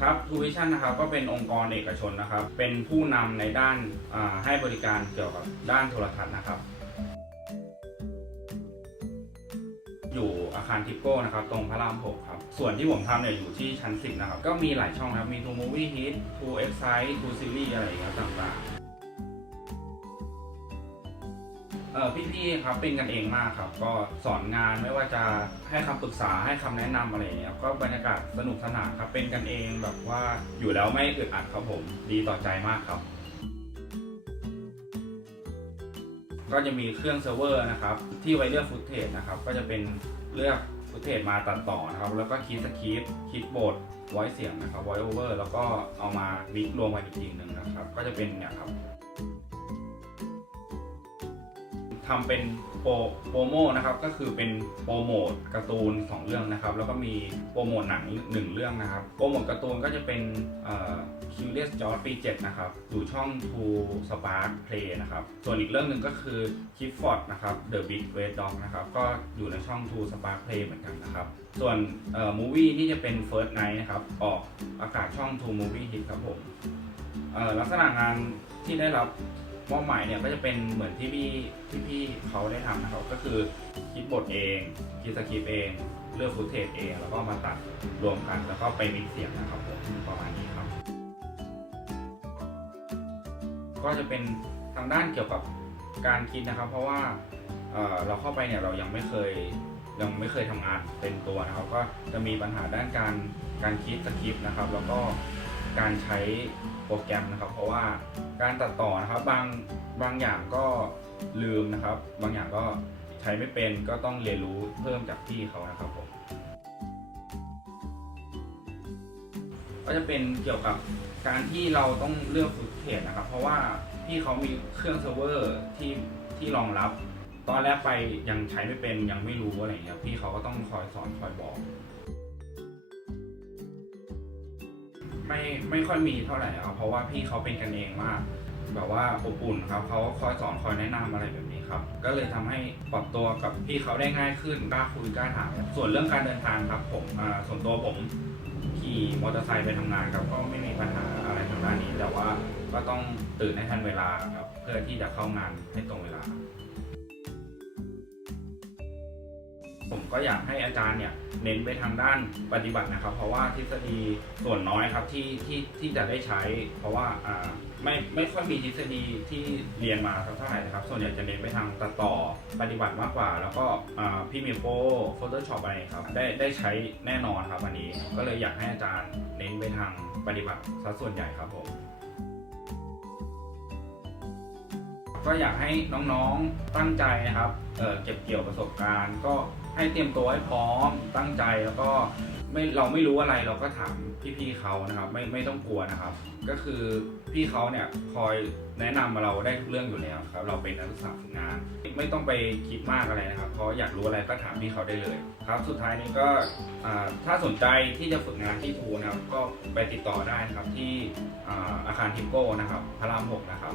ครับทูวิชั่นนะครับก็เป็นองค์กรเอกชนนะครับ เป็นผู้นำในด้านให้บริการเกี่ยวกับด้านโทรทัศน์นะครับ อยู่อาคารทิปโก้นะครับ ตรงพระราม 6 ครับ ส่วนที่ผมทำเนี่ยอยู่ที่ชั้น 10 นะครับ ก็มีหลายช่องนะครับ มีทูมูวี่ฮิตทูเอ็กไซต์ทูซีรีส์อะไรอย่างเงี้ยต่างๆ พี่ๆครับเป็นกันเองมากครับ ก็สอนงานไม่ว่าจะให้คำปรึกษาให้คำแนะนำอะไรอย่างเงี้ยก็บรรยากาศสนุกสนานครับเป็นกันเองแบบว่าอยู่แล้วไม่อึดอัดครับผมดีต่อใจมากครับ ก็จะมีเครื่องเซิร์ฟเวอร์นะครับที่ไว้เลือกฟุตเทจนะครับก็จะเป็นเลือกฟุตเทจมาตัดต่อนะครับแล้วก็คีย์สคริปต์คิดบทไวเสียงนะครับไวโอเวอร์แล้วก็เอามามิกรวมกันอีกทีหนึ่งนะครับ ก็จะเป็นเนี่ยครับ ทำเป็นโปรโปรโมนะครับก็คือเป็นโปรโมทการ์ตูน 2 เรื่องนะครับ แล้วก็มีโปรโมทหนัง 1 เรื่องนะครับ โปรโมทการ์ตูนก็จะเป็นเอ่อ Curious George ปี7นะครับอยู่ช่อง True Spark Play นะครับ ส่วนอีกเรื่องหนึ่งก็คือ k i f f o r d นะครับ The Big Red Dog นะครับ ก็อยู่ในช่อง True Spark Play เหมือนกันนะครับ ส่วนมูวี่ที่จะเป็น First Night นะครับ ออกอากาศช่อง True Movie Hit ครับผมลักษณะงานที่ได้รับ มอบหมายเนี่ยก็จะเป็นเหมือนที่พี่ที่พี่เขาได้ทำนะครับก็คือคิดบทเองคิดสคริปต์เอง เลือกฟุตเทจเอง แล้วก็มาตัดรวมกันแล้วก็ไปมิกเสียงนะครับผมประมาณนี้ครับ ก็จะเป็นทางด้านเกี่ยวกับการคิดนะครับ เพราะว่าเเราเข้าไปเนี่ยเรายังไม่เคยยังไม่เคยทำงานเป็นตัวนะครับ ก็จะมีปัญหาด้านการการคิดสคริปต์นะครับ แล้วก็ การใช้โปรแกรมนะครับ เพราะว่าการตัดต่อนะครับบางบางอย่างก็ลืมนะครับ บางอย่างก็ใช้ไม่เป็นก็ต้องเรียนรู้เพิ่มจากพี่เขานะครับผมก็จะเป็นเกี่ยวกับการที่เราต้องเลือกฟุตเทจนะครับ เพราะว่าพี่เขามีเครื่องเซิร์ฟเวอร์ที่ที่รองรับ ตอนแรกไปยังใช้ไม่เป็นยังไม่รู้อะไรอย่างเงี้ยพี่เขาก็ต้องคอยสอนคอยบอก ไม่ไม่ค่อยมีเท่าไหร่ครับเพราะว่าพี่เขาเป็นกันเองมาก แบบว่าอบอุ่นครับเขาคอยสอนคอยแนะนำอะไรแบบนี้ครับ ก็เลยทำให้ปรับตัวกับพี่เขาได้ง่ายขึ้นกล้าคุยกล้าถามส่วนเรื่องการเดินทางครับ ผมส่วนตัวผมขี่มอเตอร์ไซค์ไปทำงานครับก็ไม่มีปัญหาอะไรทางด้านนี้ แต่ว่าก็ต้องตื่นให้ทันเวลาครับเพื่อที่จะเข้างานให้ตรงเวลา ผมก็อยากให้อาจารย์เนี่ยเน้นไปทางด้านปฏิบัตินะครับ เพราะว่าทฤษฎีส่วนน้อยครับที่ที่ที่จะได้ใช้ เพราะว่าอ่าไม่ไม่ค่อยมีทฤษฎีที่เรียนมาเท่าไหร่นะครับ ส่วนใหญ่จะเน้นไปทางตัดต่อปฏิบัติมากกว่า แล้วก็อ่าพี่มีโปร Photoshop อะไรครับได้ได้ใช้แน่นอนครับวันนี้ ก็เลยอยากให้อาจารย์เน้นไปทางปฏิบัติซะส่วนใหญ่ครับผมก็อยากให้น้องๆตั้งใจนะครับเออเก็บเกี่ยวประสบการณ์ก็ ให้เตรียมตัวให้พร้อมตั้งใจแล้วก็ไม่เราไม่รู้อะไรเราก็ถามพี่ๆเขานะครับไม่ไม่ต้องกลัวนะครับ ก็คือพี่เขาเนี่ยคอยแนะนำเราได้ทุกเรื่องอยู่แล้วครับ เราเป็นนักศึกษาฝึกงาน ไม่ต้องไปคิดมากอะไรนะครับ เพราะอยากรู้อะไรก็ถามพี่เขาได้เลยครับ สุดท้ายนี้ก็ถ้าสนใจที่จะฝึกงานที่ทูนะครับก็ไปติดต่อได้นะครับที่อาอาคารทิปโก้นะครับพระรามหกนะครับ